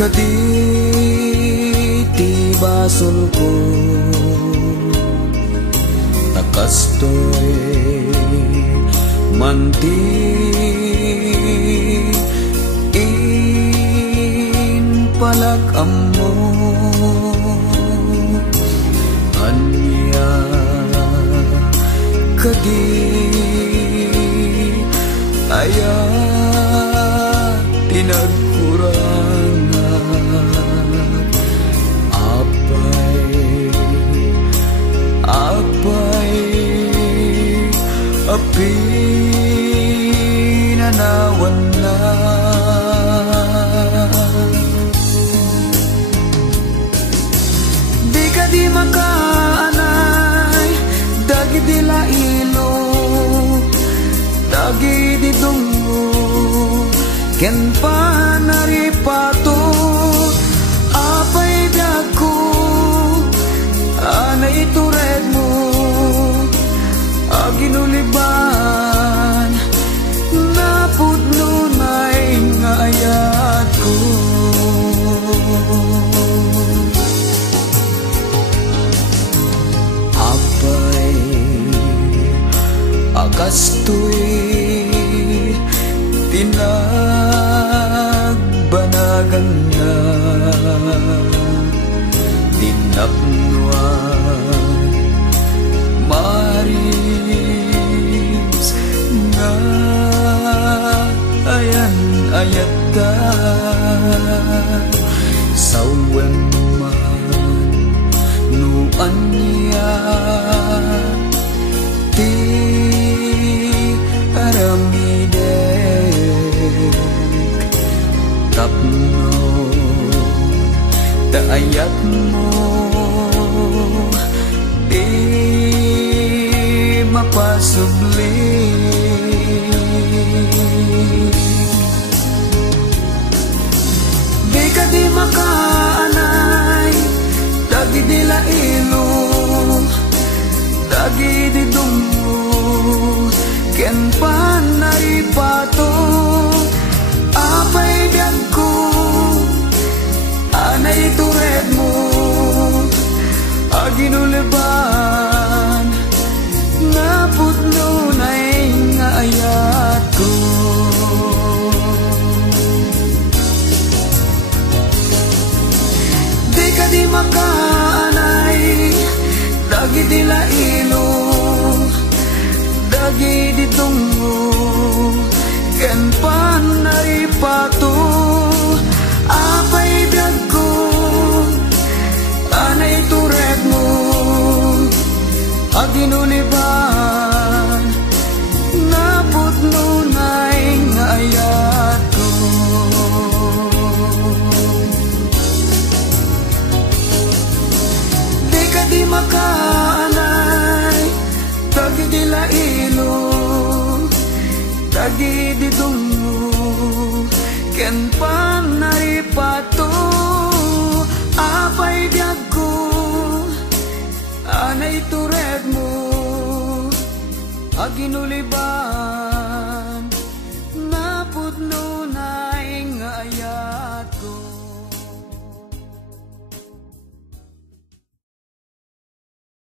Kaditi basol ko takastoy manti in palak ammo anya kadi aya tinagkurangan apay api nanawan na di ka di makaanay dagi di lailo dagi di dungo ken panaripato apay daku anay tured mo aginuliban napudnunay nga ayat ko apay agastoy tinagbanagan na dinaknuan maris nga ayan ayat da sawen man nuan niya ti aramidek tapno taayat mo di mapasubli di ka di makaanay dagi di lailo dagi di dungo ken panaripato apay dagko anay tured mo aginuliban napudnunay nga ayat ko di ka di makaanay dagi di lailo dagi di tungo ken panaripato apay dagko anay tured mo aginuliban napudnunay nga ayat ko di ka di makaanay dagi di lailo dagi di dungo ken panaripato apay dagko anay tured mo aginuliban